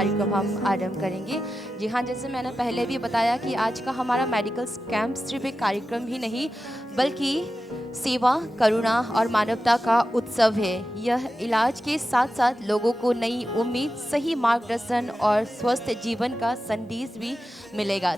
कार्यक्रम हम आरंभ करेंगे। जी हाँ, जैसे मैंने पहले भी बताया कि आज का हमारा मेडिकल कैंप सिर्फ एक कार्यक्रम ही नहीं बल्कि सेवा, करुणा और मानवता का उत्सव है। यह इलाज के साथ साथ लोगों को नई उम्मीद, सही मार्गदर्शन और स्वस्थ जीवन का संदेश भी मिलेगा।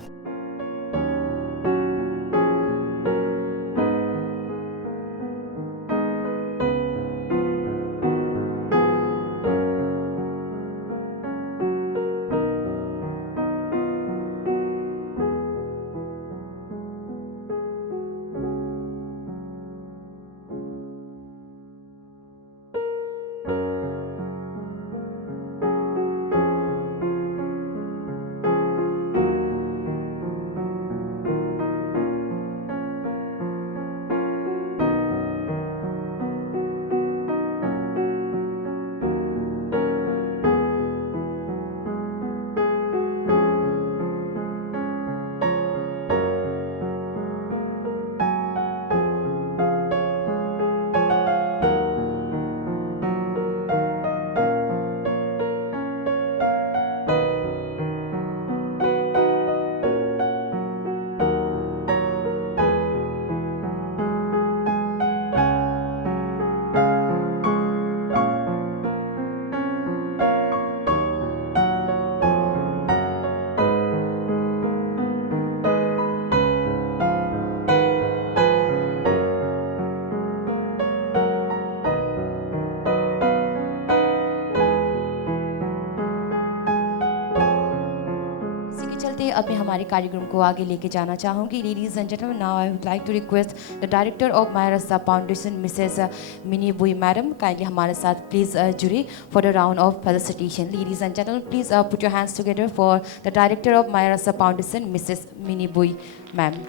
इसी के चलते अब मैं हमारे कार्यक्रम को आगे लेके जाना चाहूँगी। Ladies and gentlemen, now I would like to request the director of Maya Rasa foundation Mrs Mini Bui madam kindly हमारे साथ प्लीज जुड़े for the round of felicitation. Ladies and gentleman, please put your hands together for the director of Maya Rasa foundation Mrs Mini Bui ma'am.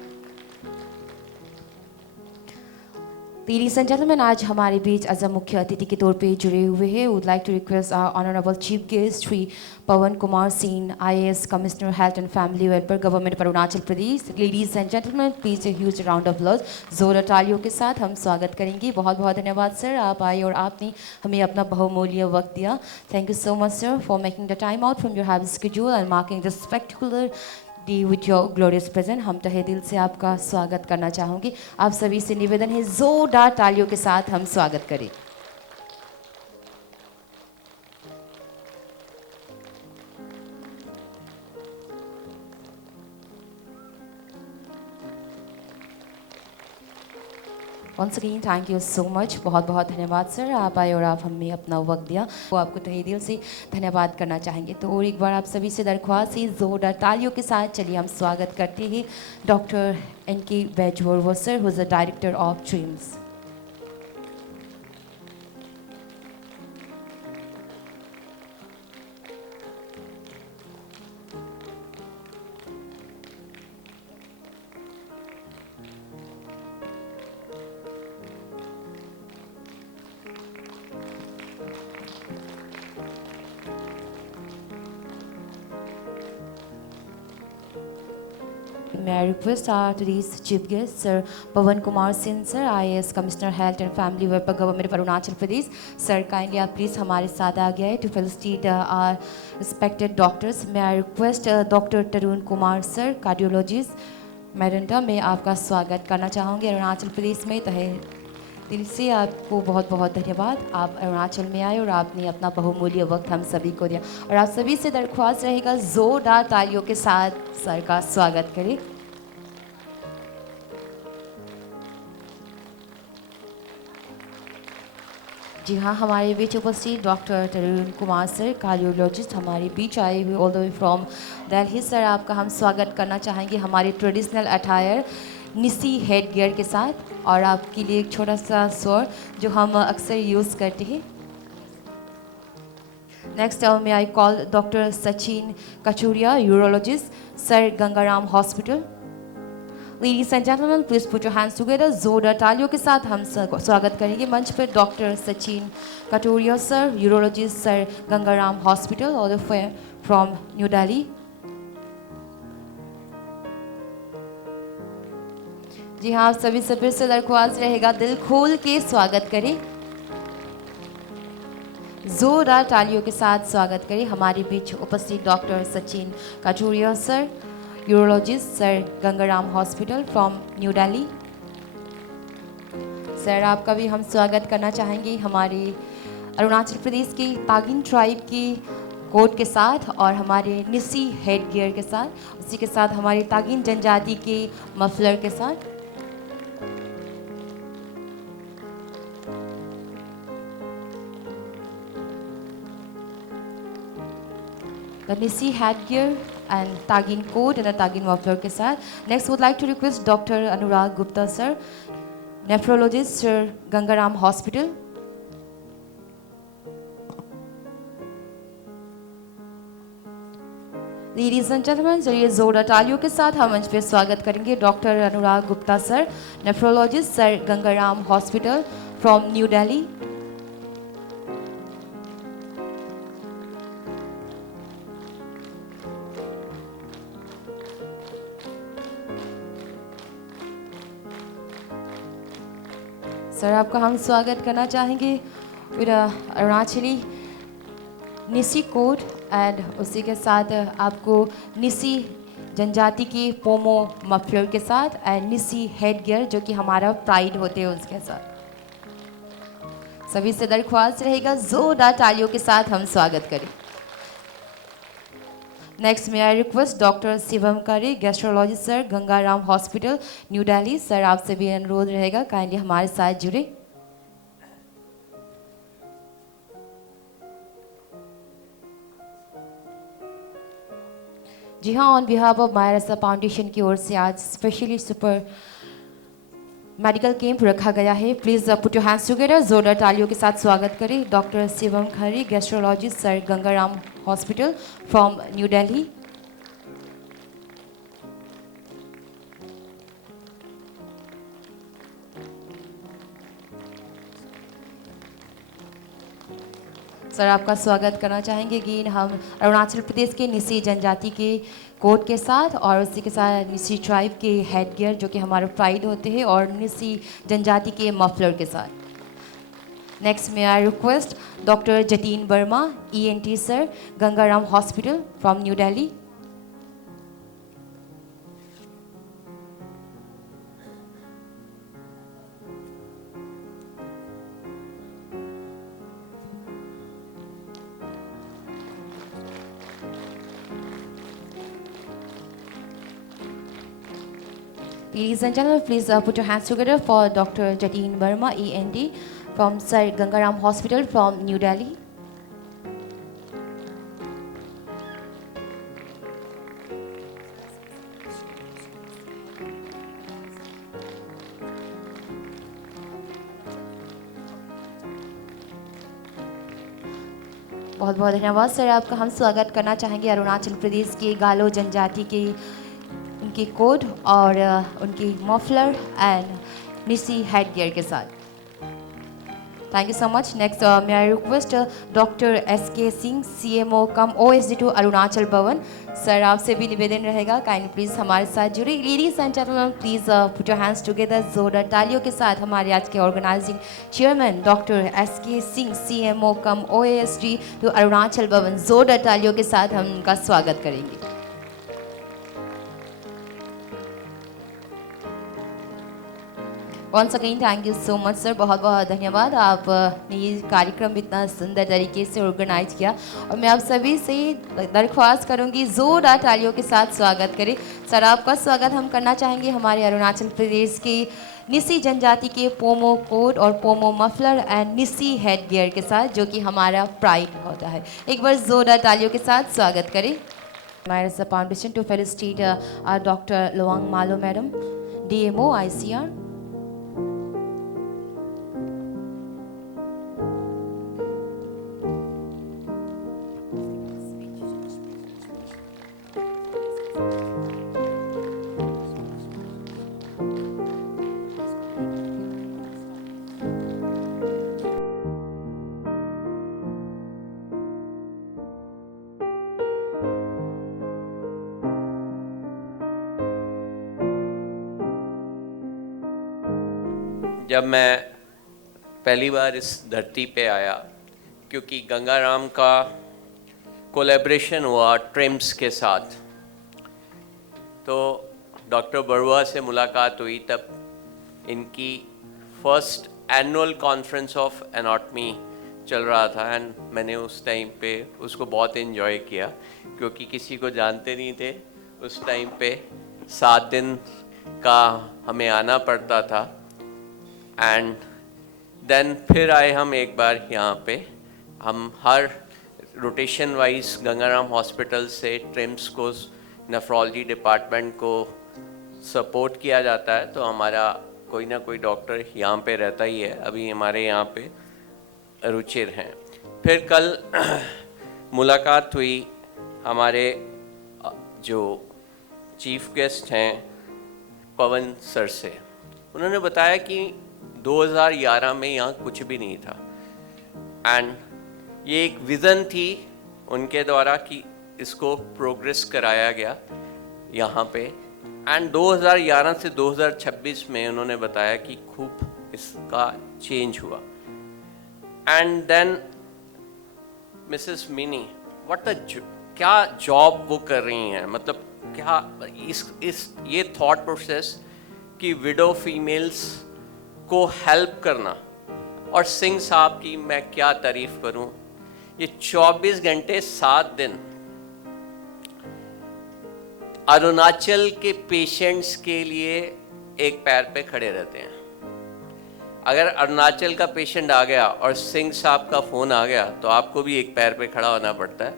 Ladies and gentlemen, आज हमारे बीच as a मुख्य अतिथि के तौर पे जुड़े हुए हैं। Would like to request our honourable chief guest Shri Pawan Kumar Singh, IAS commissioner health and family welfare government Arunachal Pradesh. Ladies and gentleman, please a huge round of applause, जोरदार तालियों के साथ हम स्वागत करेंगे। बहुत बहुत धन्यवाद सर, आप आए और आपने हमें अपना बहुमूल्य वक्त दिया। Thank you so much sir for making the time out from your heavy schedule and marking the spectacular D with your glorious present. हम तहे दिल से आपका स्वागत करना चाहूँगी। आप सभी से निवेदन है जोरदार तालियों के साथ हम स्वागत करें। Once again thank you so much, बहुत बहुत धन्यवाद सर, आप आए और आप हमें अपना वक्त दिया, वो आपको तहे दिल से धन्यवाद करना चाहेंगे। तो और एक बार आप सभी से दरख्वास्त है जोरदार तालियों के साथ चलिए हम स्वागत करते हैं doctor NK Baijwar sir, who is the director of dreams. May I request our today's chief guest, Sir Pawan Kumar Singh, sir, IAS Commissioner Health and Family Welfare Government of Arunachal Pradesh. Sir, kindly आप please हमारे साथ आ गए to felicitate our respected doctors. May I request Dr. Tarun Kumar, sir, cardiologist. Madam, मैं आपका स्वागत करना चाहूँगी अरुणाचल प्रदेश में। तहे दिल से आपको बहुत बहुत धन्यवाद, आप अरुणाचल में आए और आपने अपना बहुमूल्य वक्त हम सभी को दिया। और आप सभी से दरख्वास्त रहेगा जोरदार तालियों के साथ सर का स्वागत करें। जी हाँ, हमारे बीच उपस्थित डॉक्टर तरुण कुमार सर, कार्डियोलॉजिस्ट, हमारे बीच आए हुए all the way from Delhi. Sir, आपका हम स्वागत करना चाहेंगे हमारे ट्रेडिशनल अटायर निसी हेड गियर के साथ, और आपके लिए एक छोटा सा स्वर जो हम अक्सर यूज़ करते हैं। नेक्स्ट में I call doctor Sachin Kachuria, urologist, sir Gangaram hospital. Ladies and gentlemen, please put your hands together. जोरदार तालियों के साथ हम स्वागत करेंगे मंच पर doctor Sachin Katoria sir, urologist, sir Gangaram hospital, all the way from New Delhi. जी हाँ, आप सभी से फिर से दरख्वास्त रहेगा दिल खोल के स्वागत करें। जोरदार तालियों के साथ स्वागत करें हमारे बीच उपस्थित doctor Sachin Kachuria sir, urologist sir, Gangaram hospital from New Delhi. Sir आपका भी हम स्वागत करना चाहेंगे हमारे अरुणाचल प्रदेश की तागिन ट्राइब की कोट के साथ और हमारे निसी हेड गियर के साथ, उसी के साथ हमारी तागिन जनजाति के मफलर के साथ। The Nisi headgear and Tagin coat and a Tagin muffler के साथ। Next would like to request Dr. Anurag Gupta sir, nephrologist sir, Gangaram Hospital। Ladies and gentlemen, चलिए जोरदार तालियों के साथ हम मंच पे स्वागत करेंगे doctor Anurag Gupta sir, nephrologist sir, Gangaram hospital from New Delhi. Sir आपका हम स्वागत करना चाहेंगे विद अरुणाचली निसी कोड एंड उसी के साथ आपको निसी जनजाति की पोमो मफलर के साथ एंड निसी हेड गियर जो कि हमारा प्राइड होते हैं उसके साथ। सभी से दरख्वास्त रहेगा जोरदार तालियों के साथ हम स्वागत करें। Next may I request doctor Shivam Kare, gastrologist sir, Gangaram hospital New Delhi. Sir आपसे भी अनुरोध रहेगा काइंडली हमारे साथ जुड़े। जी हाँ, on behalf of Mayrasa foundation की ओर से आज स्पेशली सुपर मेडिकल कैंप रखा गया है। Please put your hands together. जोरदार तालियों के साथ स्वागत करें डॉक्टर शिवम खरी, gastrologist sir, Gangaram hospital from New Delhi. Sir आपका स्वागत करना चाहेंगे कि हम अरुणाचल प्रदेश के निसी जनजाति के कोट के साथ और उसी के साथ निसी ट्राइब के हेड गियर जो कि हमारे प्राइड होते हैं और निसी जनजाति के मफलर के साथ। Next may I request doctor Jatin Verma, ENT sir, Gangaram hospital from New Delhi. Ladies and gentlemen, please put your hands together for Dr. Jatin Verma, ENT from Sir Gangaram Hospital from New Delhi. बहुत बहुत धन्यवाद sir आपका। हम स्वागत करना चाहेंगे अरुणाचल प्रदेश के गालो जनजाति के उनकी कोड और उनकी muffler and Nyishi head gear के साथ। Thank you so much. Next may I request doctor SK Singh, CMO cum OSD to Arunachal Bhavan. Sir आपसे भी निवेदन रहेगा काइंडली प्लीज़ हमारे साथ जुड़े। Ladies and gentleman please put your hands together. जोरदार तालियों के साथ हमारे आज के organising chairman doctor SK Singh, CMO cum OSD to Arunachal Bhavan. जोरदार तालियों के साथ हम उनका स्वागत करेंगे। Once again thank you so much sir, बहुत बहुत धन्यवाद। आपने ये कार्यक्रम इतना सुंदर तरीके से ऑर्गेनाइज किया और मैं आप सभी से दरख्वास्त करूंगी जोरदार तालियों के साथ स्वागत करें। सर आपका स्वागत हम करना चाहेंगे हमारे अरुणाचल प्रदेश के निसी जनजाति के पोमो कोट और पोमो muffler and Nyishi head gear के साथ जो कि हमारा प्राइड होता है। एक बार जोरदार तालियों के साथ स्वागत करें। Mayrasa foundation to felicitate doctor Lowang Malo madam, DMO ICR। जब मैं पहली बार इस धरती पे आया क्योंकि गंगाराम का कोलैबोरेशन हुआ ट्रिम्स के साथ, तो डॉक्टर बरुआ से मुलाकात हुई तब इनकी first annual conference of anatomy चल रहा था एंड मैंने उस टाइम पे उसको बहुत एंजॉय किया, क्योंकि किसी को जानते नहीं थे उस टाइम पे। 7 दिन का हमें आना पड़ता था एंड देन फिर आए हम एक बार यहाँ पे। हम हर रोटेशन वाइज गंगाराम हॉस्पिटल से ट्रिम्स को, नेफ्रोलॉजी डिपार्टमेंट को सपोर्ट किया जाता है, तो हमारा कोई ना कोई डॉक्टर यहाँ पे रहता ही है। अभी हमारे यहाँ पे रुचिर हैं। फिर कल मुलाकात हुई हमारे जो चीफ गेस्ट हैं पवन सर से। उन्होंने बताया कि 2011 में यहाँ कुछ भी नहीं था एंड ये एक विज़न थी उनके द्वारा कि इसको प्रोग्रेस कराया गया यहाँ पे एंड 2011 से 2026 में उन्होंने बताया कि खूब इसका चेंज हुआ। एंड देन मिसेस मिनी क्या जॉब वो कर रही हैं, मतलब क्या इस ये थॉट प्रोसेस कि विडो फीमेल्स को हेल्प करना, और सिंह साहब की मैं क्या तारीफ करूं, ये 24 घंटे 7 दिन अरुणाचल के पेशेंट्स के लिए एक पैर पे खड़े रहते हैं। अगर अरुणाचल का पेशेंट आ गया और सिंह साहब का फ़ोन आ गया तो आपको भी एक पैर पे खड़ा होना पड़ता है,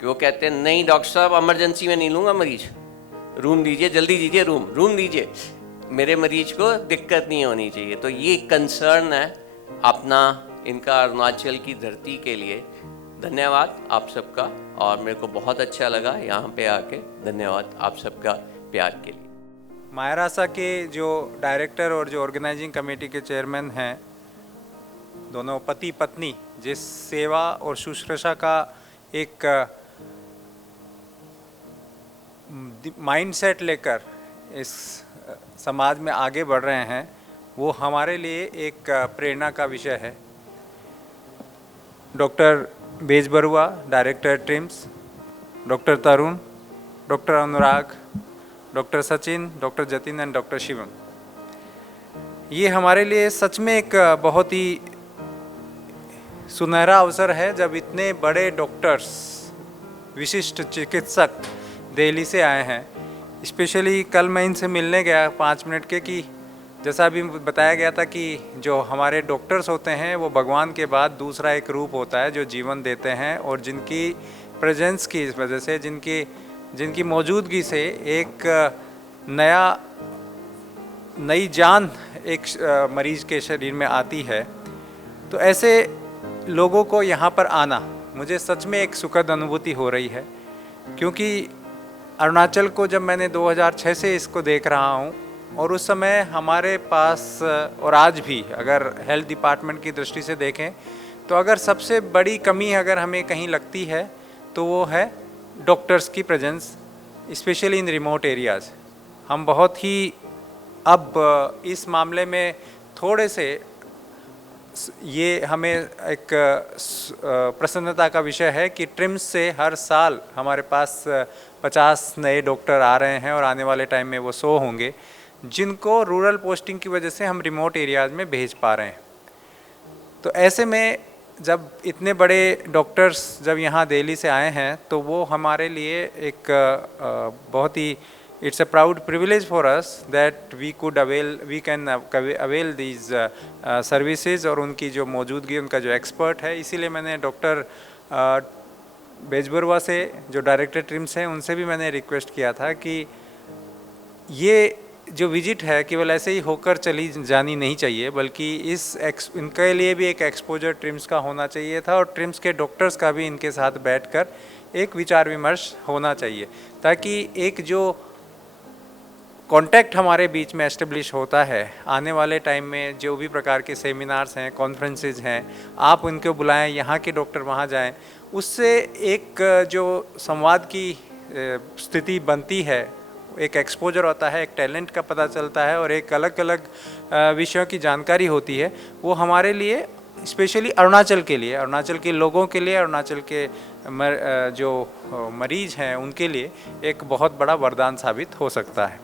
कि वो कहते हैं नहीं डॉक्टर साहब इमरजेंसी में नहीं लूँगा मरीज, रूम दीजिए, जल्दी दीजिए, रूम दीजिए, मेरे मरीज को दिक्कत नहीं होनी चाहिए। तो ये कंसर्न है अपना इनका अरुणाचल की धरती के लिए। धन्यवाद आप सबका, और मेरे को बहुत अच्छा लगा यहाँ पे आके। धन्यवाद आप सबका प्यार के लिए। मायरासा के जो डायरेक्टर और जो ऑर्गेनाइजिंग कमेटी के चेयरमैन हैं, दोनों पति पत्नी, जिस सेवा और शुश्रूषा का एक माइंडसेट लेकर इस समाज में आगे बढ़ रहे हैं, वो हमारे लिए एक प्रेरणा का विषय है। डॉक्टर बेज बरुआ, डायरेक्टर ट्रिम्स, doctor Tarun, doctor Anurag, doctor Sachin, doctor Jatin and doctor Shivam, ये हमारे लिए सच में एक बहुत ही सुनहरा अवसर है जब इतने बड़े डॉक्टर्स, विशिष्ट चिकित्सक दिल्ली से आए हैं। स्पेशली कल मैं इनसे मिलने गया 5 मिनट के, कि जैसा अभी बताया गया था कि जो हमारे डॉक्टर्स होते हैं वो भगवान के बाद दूसरा एक रूप होता है जो जीवन देते हैं, और जिनकी प्रेजेंस की वजह से, जिनकी मौजूदगी से एक नई जान एक मरीज के शरीर में आती है। तो ऐसे लोगों को यहाँ पर आना मुझे सच में एक सुखद अनुभूति हो रही है, क्योंकि अरुणाचल को जब मैंने 2006 से इसको देख रहा हूँ, और उस समय हमारे पास, और आज भी अगर हेल्थ डिपार्टमेंट की दृष्टि से देखें तो अगर सबसे बड़ी कमी अगर हमें कहीं लगती है तो वो है डॉक्टर्स की presence, specially in remote areas. हम बहुत ही अब इस मामले में थोड़े से, ये हमें एक प्रसन्नता का विषय है कि ट्रिम्स से हर साल हमारे पास 50 नए डॉक्टर आ रहे हैं, और आने वाले टाइम में वो 100 होंगे, जिनको रूरल पोस्टिंग की वजह से हम रिमोट एरियाज़ में भेज पा रहे हैं। तो ऐसे में जब इतने बड़े डॉक्टर्स जब यहाँ दिल्ली से आए हैं, तो वो हमारे लिए एक बहुत ही, it's a proud privilege for us that we can avail these services, और उनकी जो मौजूदगी, उनका जो एक्सपर्ट है। इसीलिए मैंने डॉक्टर बेजबरुआ से, जो डायरेक्टर ट्रिम्स हैं, उनसे भी मैंने रिक्वेस्ट किया था कि ये जो विजिट है केवल ऐसे ही होकर चली जानी नहीं चाहिए, बल्कि इनके लिए भी एक एक्सपोजर ट्रिम्स का होना चाहिए था, और ट्रिम्स के डॉक्टर्स का भी इनके साथ बैठकर एक विचार विमर्श होना चाहिए, ताकि एक जो कांटेक्ट हमारे बीच में एस्टेब्लिश होता है, आने वाले टाइम में जो भी प्रकार के सेमिनार्स हैं, कॉन्फ्रेंसेज हैं, आप उनको बुलाएं, यहाँ के डॉक्टर वहाँ जाएं, उससे एक जो संवाद की स्थिति बनती है, एक एक्सपोजर होता है, एक टैलेंट का पता चलता है, और एक अलग अलग विषयों की जानकारी होती है। वो हमारे लिए स्पेशली अरुणाचल के लिए, अरुणाचल के लोगों के लिए, अरुणाचल के जो मरीज हैं उनके लिए एक बहुत बड़ा वरदान साबित हो सकता है।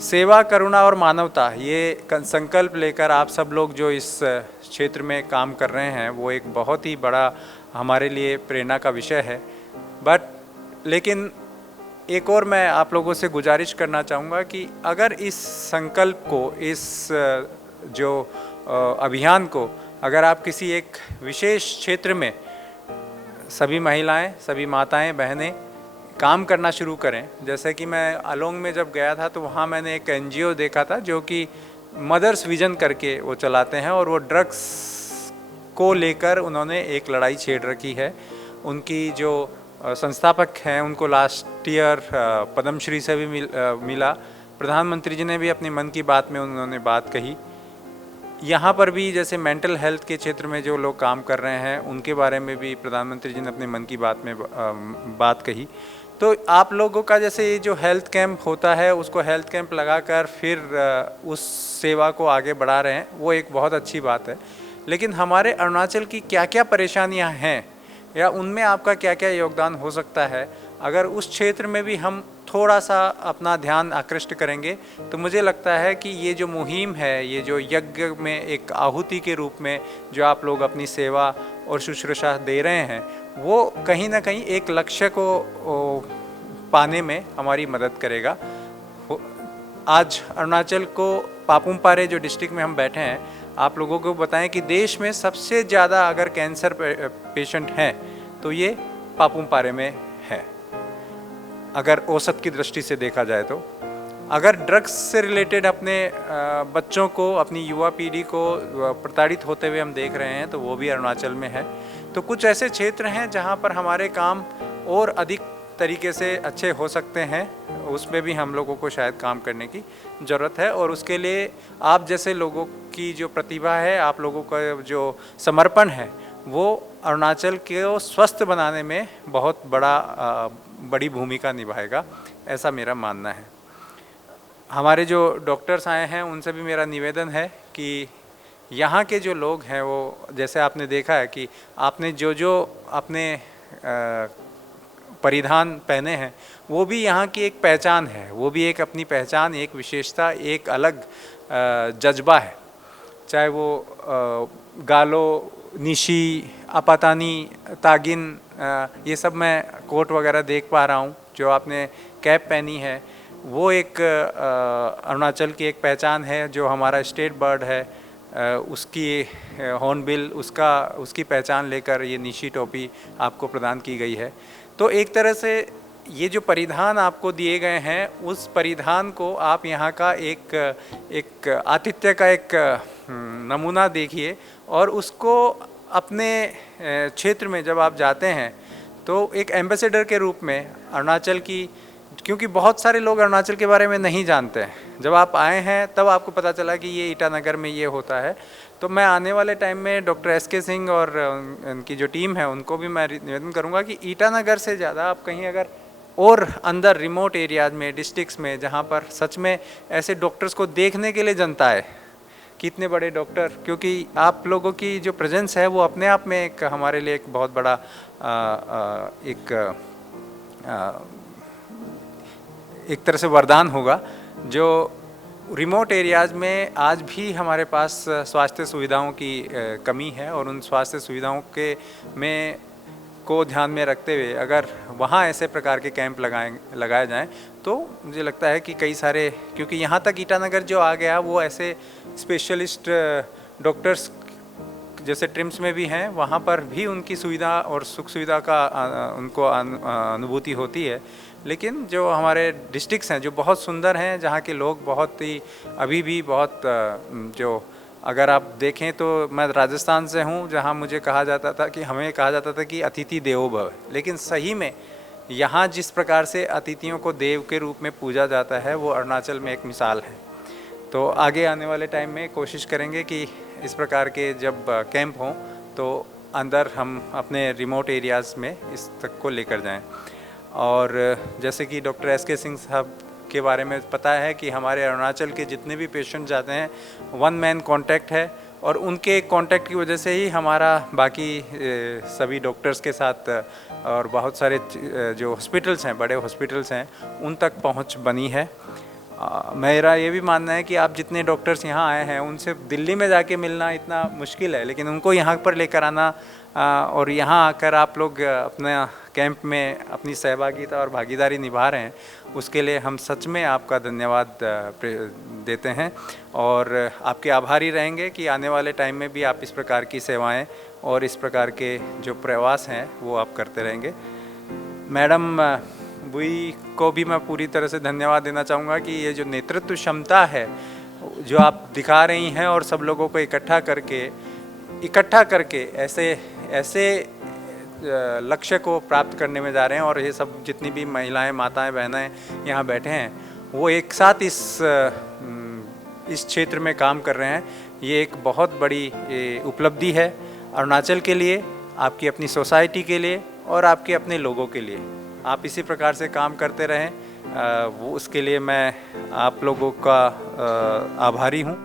सेवा, करुणा और मानवता, ये संकल्प लेकर आप सब लोग जो इस क्षेत्र में काम कर रहे हैं वो एक बहुत ही बड़ा हमारे लिए प्रेरणा का विषय है। लेकिन एक और मैं आप लोगों से गुजारिश करना चाहूँगा कि अगर इस संकल्प को, इस जो अभियान को अगर आप किसी एक विशेष क्षेत्र में सभी महिलाएं, सभी माताएं, बहनें काम करना शुरू करें। जैसे कि मैं अलोंग में जब गया था तो वहाँ मैंने एक NGO देखा था जो कि मदर्स विजन करके वो चलाते हैं, और वो ड्रग्स को लेकर उन्होंने एक लड़ाई छेड़ रखी है। उनकी जो संस्थापक हैं उनको लास्ट ईयर पद्मश्री से भी मिला। प्रधानमंत्री जी ने भी अपनी मन की बात में उन्होंने बात कही। यहाँ पर भी जैसे मेंटल हेल्थ के क्षेत्र में जो लोग काम कर रहे हैं उनके बारे में भी प्रधानमंत्री जी ने अपने मन की बात में बात कही। तो आप लोगों का जैसे ये जो हेल्थ कैंप होता है उसको हेल्थ कैंप लगाकर फिर उस सेवा को आगे बढ़ा रहे हैं, वो एक बहुत अच्छी बात है। लेकिन हमारे अरुणाचल की क्या क्या परेशानियां हैं या उनमें आपका क्या क्या योगदान हो सकता है, अगर उस क्षेत्र में भी हम थोड़ा सा अपना ध्यान आकृष्ट करेंगे तो मुझे लगता है कि ये जो मुहिम है, ये जो यज्ञ में एक आहुति के रूप में जो आप लोग अपनी सेवा और शुश्रूषा दे रहे हैं वो कहीं ना कहीं एक लक्ष्य को पाने में हमारी मदद करेगा। आज अरुणाचल को पापुम पारे जो डिस्ट्रिक्ट में हम बैठे हैं, आप लोगों को बताएं कि देश में सबसे ज़्यादा अगर कैंसर पेशेंट हैं तो ये पापुम पारे में है, अगर औसत की दृष्टि से देखा जाए तो। अगर ड्रग्स से रिलेटेड अपने बच्चों को, अपनी युवा पीढ़ी को प्रताड़ित होते हुए हम देख रहे हैं तो वो भी अरुणाचल में है। तो कुछ ऐसे क्षेत्र हैं जहाँ पर हमारे काम और अधिक तरीके से अच्छे हो सकते हैं, उसमें भी हम लोगों को शायद काम करने की ज़रूरत है। और उसके लिए आप जैसे लोगों की जो प्रतिभा है, आप लोगों का जो समर्पण है, वो अरुणाचल को स्वस्थ बनाने में बहुत बड़ी भूमिका निभाएगा, ऐसा मेरा मानना है। हमारे जो डॉक्टर्स आए हैं उनसे भी मेरा निवेदन है कि यहाँ के जो लोग हैं वो, जैसे आपने देखा है कि आपने जो अपने परिधान पहने हैं वो भी यहाँ की एक पहचान है, वो भी एक अपनी पहचान, एक विशेषता, एक अलग जज्बा है। चाहे वो गालो, निशी, अपातानी, तागिन, ये सब मैं कोट वगैरह देख पा रहा हूँ। जो आपने कैप पहनी है वो एक अरुणाचल की एक पहचान है। जो हमारा स्टेट बर्ड है उसकी हॉर्नबिल, उसकी पहचान लेकर ये निशी टोपी आपको प्रदान की गई है। तो एक तरह से ये जो परिधान आपको दिए गए हैं उस परिधान को आप यहाँ का एक आतिथ्य का एक नमूना देखिए, और उसको अपने क्षेत्र में जब आप जाते हैं तो एक एम्बेसडर के रूप में अरुणाचल की, क्योंकि बहुत सारे लोग अरुणाचल के बारे में नहीं जानते हैं, जब आप आए हैं तब आपको पता चला कि ये ईटानगर में ये होता है। तो मैं आने वाले टाइम में डॉक्टर SK सिंह और उनकी जो टीम है उनको भी मैं निवेदन करूंगा कि ईटानगर से ज़्यादा आप कहीं अगर और अंदर रिमोट एरियाज में, डिस्ट्रिक्ट्स में, जहाँ पर सच में ऐसे डॉक्टर्स को देखने के लिए जनता है, कितने बड़े डॉक्टर, क्योंकि आप लोगों की जो प्रेजेंस है वो अपने आप में एक हमारे लिए एक बहुत बड़ा एक तरह से वरदान होगा। जो रिमोट एरियाज़ में आज भी हमारे पास स्वास्थ्य सुविधाओं की कमी है, और उन स्वास्थ्य सुविधाओं को ध्यान में रखते हुए अगर वहाँ ऐसे प्रकार के कैंप लगाए जाएं तो मुझे लगता है कि कई सारे, क्योंकि यहाँ तक ईटानगर जो आ गया वो ऐसे स्पेशलिस्ट डॉक्टर्स जैसे ट्रिम्स में भी हैं, वहाँ पर भी उनकी सुविधा और सुख सुविधा का उनको अनुभूति होती है। लेकिन जो हमारे डिस्ट्रिक्ट्स हैं जो बहुत सुंदर हैं, जहाँ के लोग बहुत ही अभी भी बहुत जो, अगर आप देखें तो मैं राजस्थान से हूँ जहाँ मुझे कहा जाता था कि हमें कहा जाता था कि अतिथि देवो भव, लेकिन सही में यहाँ जिस प्रकार से अतिथियों को देव के रूप में पूजा जाता है वो अरुणाचल में एक मिसाल है। तो आगे आने वाले टाइम में कोशिश करेंगे कि इस प्रकार के जब कैंप हों तो अंदर हम अपने रिमोट एरियाज़ में इस तक को लेकर जाएं। और जैसे कि डॉक्टर SK सिंह साहब के बारे में पता है कि हमारे अरुणाचल के जितने भी पेशेंट जाते हैं 1 मैन कॉन्टैक्ट है, और उनके कांटेक्ट की वजह से ही हमारा बाकी सभी डॉक्टर्स के साथ और बहुत सारे जो हॉस्पिटल्स हैं, बड़े हॉस्पिटल्स हैं, उन तक पहुंच बनी है। मेरा ये भी मानना है कि आप जितने डॉक्टर्स यहाँ आए हैं उनसे दिल्ली में जाके मिलना इतना मुश्किल है, लेकिन उनको यहाँ पर लेकर आना और यहाँ आकर आप लोग अपना कैंप में अपनी सहभागिता और भागीदारी निभा रहे हैं, उसके लिए हम सच में आपका धन्यवाद देते हैं और आपके आभारी रहेंगे कि आने वाले टाइम में भी आप इस प्रकार की सेवाएं और इस प्रकार के जो प्रयास हैं वो आप करते रहेंगे। मैडम बुई को भी मैं पूरी तरह से धन्यवाद देना चाहूँगा कि ये जो नेतृत्व क्षमता है जो आप दिखा रही हैं और सब लोगों को इकट्ठा करके ऐसे लक्ष्य को प्राप्त करने में जा रहे हैं, और ये सब जितनी भी महिलाएं, माताएं, बहनें यहाँ बैठे हैं वो एक साथ इस क्षेत्र में काम कर रहे हैं। ये एक बहुत बड़ी उपलब्धि है अरुणाचल के लिए, आपकी अपनी सोसाइटी के लिए और आपके अपने लोगों के लिए। आप इसी प्रकार से काम करते रहें, वो उसके लिए मैं आप लोगों का आभारी हूँ।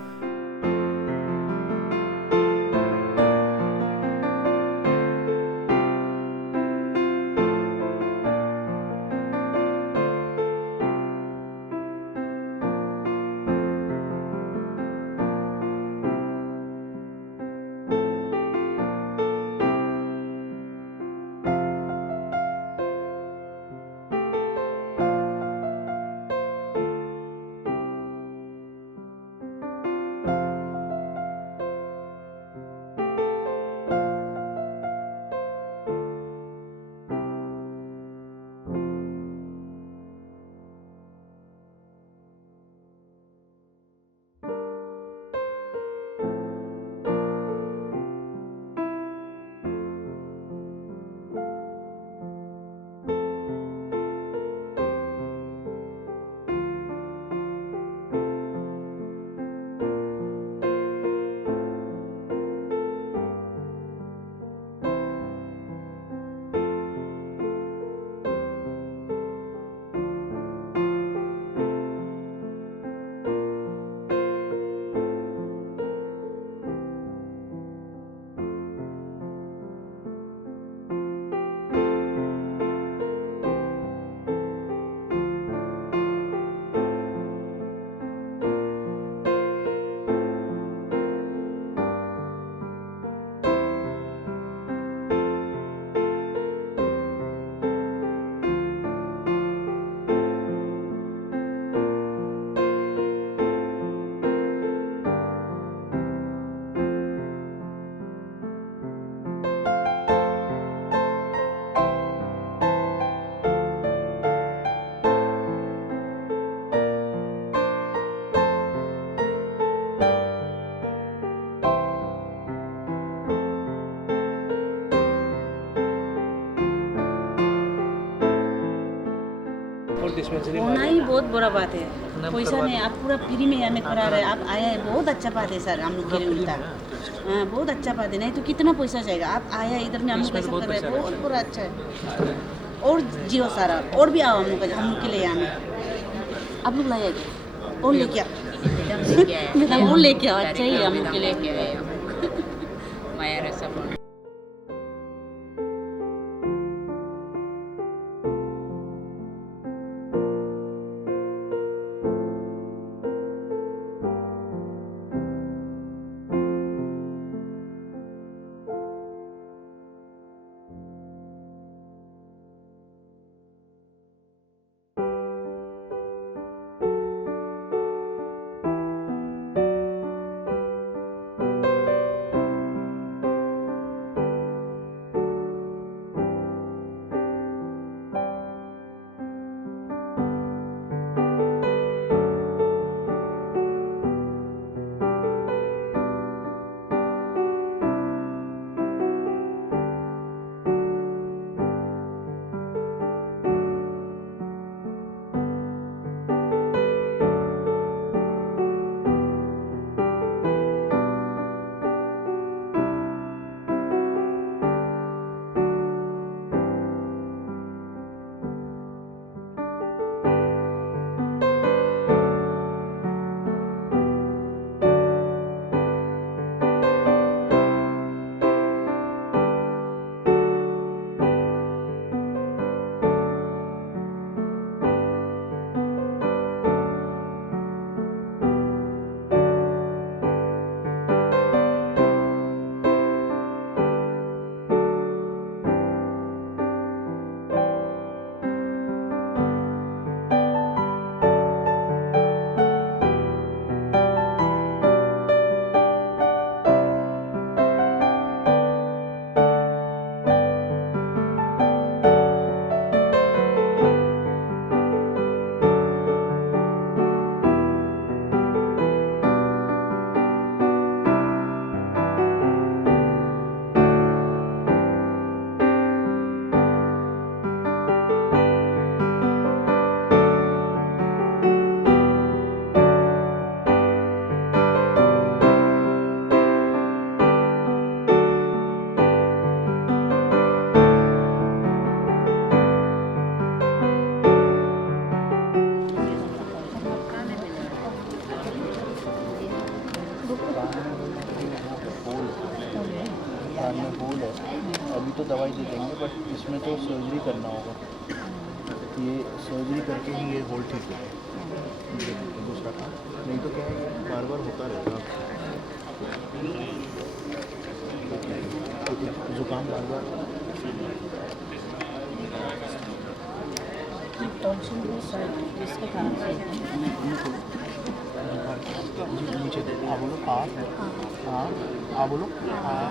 होना ही बहुत बड़ा बात है। पैसा नहीं, आप पूरा फ्री में हमें करा रहे हैं। आप आया है, बहुत अच्छा बात है सर, हम लोग के लिए उल्टा। हाँ, बहुत अच्छा बात है। नहीं तो कितना पैसा जाएगा। आप आया इधर में हम लोग कैसे कर रहे हैं, बहुत पूरा अच्छा है। और जियो सारा और भी आओ हम लोग के लिए यहाँ में। आप लोग लाए क्या और लेके आओ और लेके आओ, अच्छा ही हम लोग के लिए। कान में होल है, अभी तो दवाई दे देंगे बट इसमें तो सर्जरी करना होगा। ये सर्जरी करके ही ये होल ठीक होगा। दूसरा काम नहीं तो क्या है, बार बार होता रहेगा। जुकाम बार बार नीचे दे। हाँ बोलो, हाँ हाँ हाँ बोलो, हाँ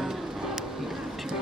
ठीक है।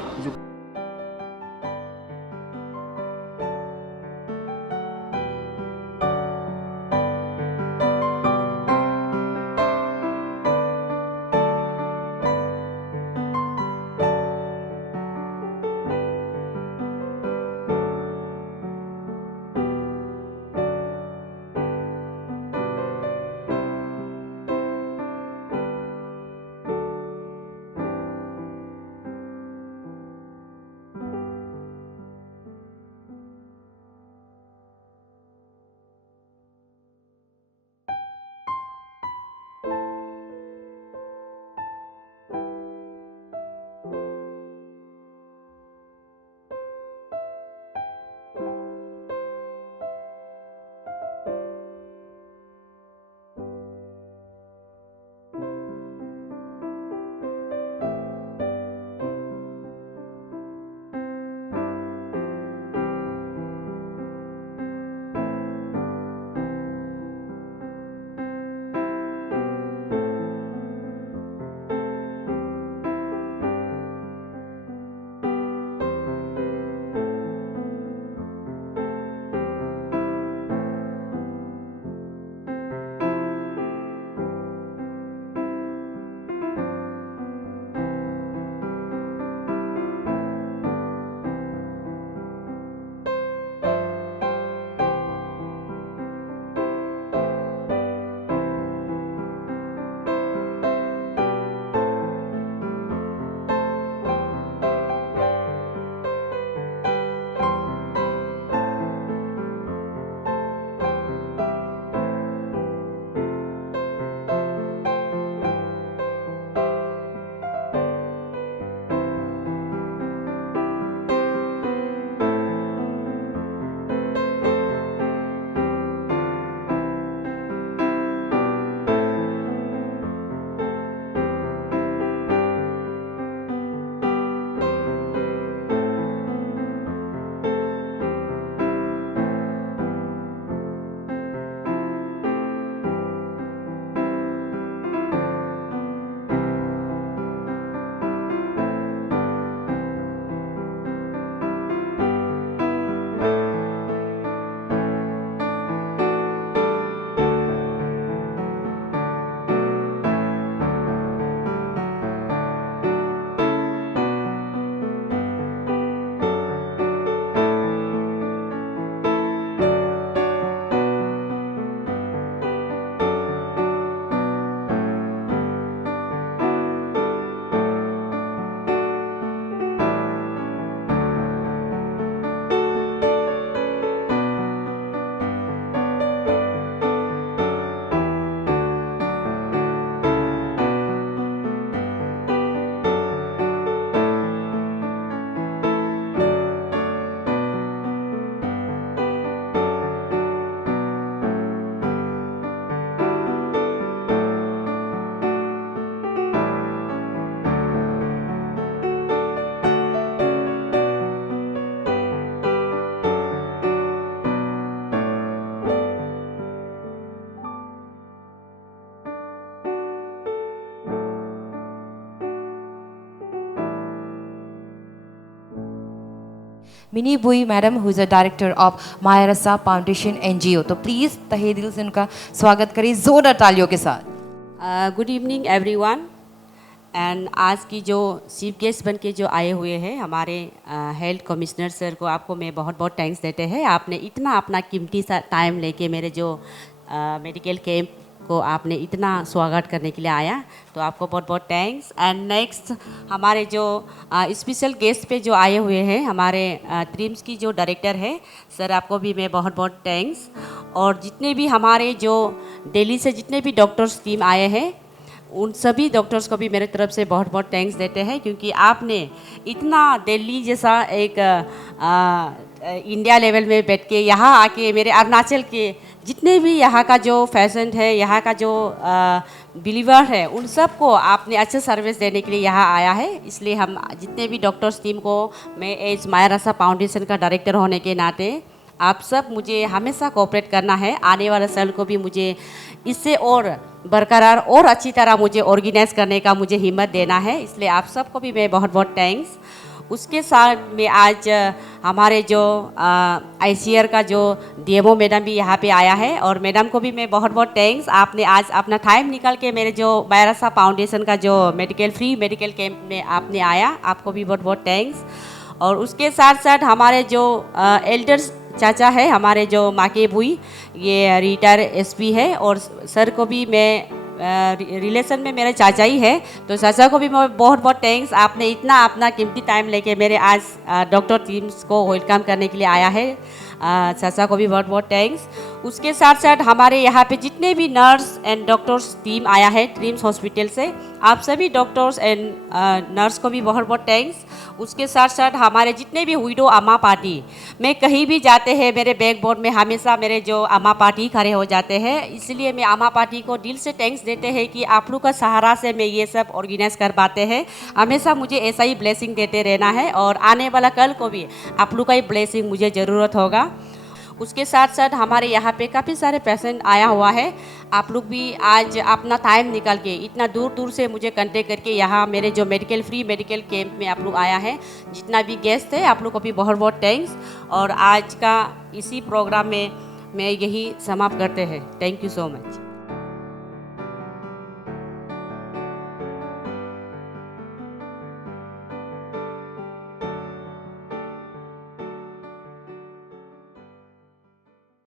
Mini Bui madam who is a director of Mayrasa foundation NGO। तो प्लीज़ तहे दिल से उनका स्वागत करें जोरदार तालियों के साथ। Good evening everyone. एंड आज की जो चीफ गेस्ट बन के जो आए हुए हैं हमारे हेल्थ कमिश्नर सर को, आपको मैं बहुत बहुत थैंक्स देते हैं। आपने इतना अपना कीमती सा टाइम लेके मेरे जो मेडिकल कैंप को आपने इतना स्वागत करने के लिए आया, तो आपको बहुत बहुत थैंक्स। एंड नेक्स्ट हमारे जो स्पेशल गेस्ट पे जो आए हुए हैं हमारे ट्रिम्स की जो डायरेक्टर है सर, आपको भी मैं बहुत बहुत थैंक्स। और जितने भी हमारे जो दिल्ली से जितने भी डॉक्टर्स टीम आए हैं उन सभी डॉक्टर्स को भी मेरे तरफ से बहुत बहुत थैंक्स देते हैं, क्योंकि आपने इतना दिल्ली जैसा एक इंडिया लेवल में बैठ के यहाँ आके मेरे अरुणाचल के जितने भी यहाँ का जो पेशेंट है, यहाँ का जो बिलीवर है, उन सबको आपने अच्छे सर्विस देने के लिए यहाँ आया है। इसलिए हम जितने भी डॉक्टर्स टीम को, मैं एज माया रासा फाउंडेशन का डायरेक्टर होने के नाते आप सब मुझे हमेशा कोऑपरेट करना है। आने वाले साल को भी मुझे इससे और बरकरार और अच्छी तरह मुझे ऑर्गेनाइज करने का मुझे हिम्मत देना है। इसलिए आप सबको भी मैं बहुत बहुत थैंक्स। उसके साथ में आज हमारे जो ICR का जो DMO मैडम भी यहाँ पे आया है, और मैडम को भी मैं बहुत बहुत थैंक्स। आपने आज अपना टाइम निकाल के मेरे जो माया रासा फाउंडेशन का जो फ्री मेडिकल कैंप में आपने आया, आपको भी बहुत बहुत थैंक्स। और उसके साथ साथ हमारे जो एल्डर्स चाचा है, हमारे जो माके भुई, ये रिटायर SP है, और सर को भी मैं रिलेशन में मेरे चाचा ही है, तो चाचा को भी मैं बहुत बहुत थैंक्स। आपने इतना अपना कीमती टाइम लेके मेरे आज डॉक्टर टीम्स को वेलकम करने के लिए आया है, चाचा को भी बहुत बहुत थैंक्स। उसके साथ साथ हमारे यहाँ पे जितने भी नर्स एंड डॉक्टर्स टीम आया है ट्रिम्स हॉस्पिटल से, आप सभी डॉक्टर्स एंड नर्स को भी बहुत बहुत थैंक्स। उसके साथ साथ हमारे जितने भी विडो अम्मा पार्टी में कहीं भी जाते हैं, मेरे बैकबोर्ड में हमेशा मेरे जो अम्मा पार्टी खड़े हो जाते हैं, इसलिए मैं अम्मा पार्टी को दिल से थैंक्स देते हैं कि आप लोग का सहारा से मैं ये सब ऑर्गेनाइज कर पाते हैं। हमेशा मुझे ऐसा ही ब्लेसिंग देते रहना है, और आने वाला कल को भी आप लोग का ही ब्लेसिंग मुझे ज़रूरत होगा। उसके साथ साथ हमारे यहाँ पे काफ़ी सारे पेशेंट आया हुआ है। आप लोग भी आज अपना टाइम निकाल के इतना दूर दूर से मुझे कांटेक्ट करके यहाँ मेरे जो फ्री मेडिकल कैंप में आप लोग आया है, जितना भी गेस्ट है आप लोग को भी बहुत बहुत थैंक्स। और आज का इसी प्रोग्राम में मैं यही समाप्त करते हैं। Thank you so much.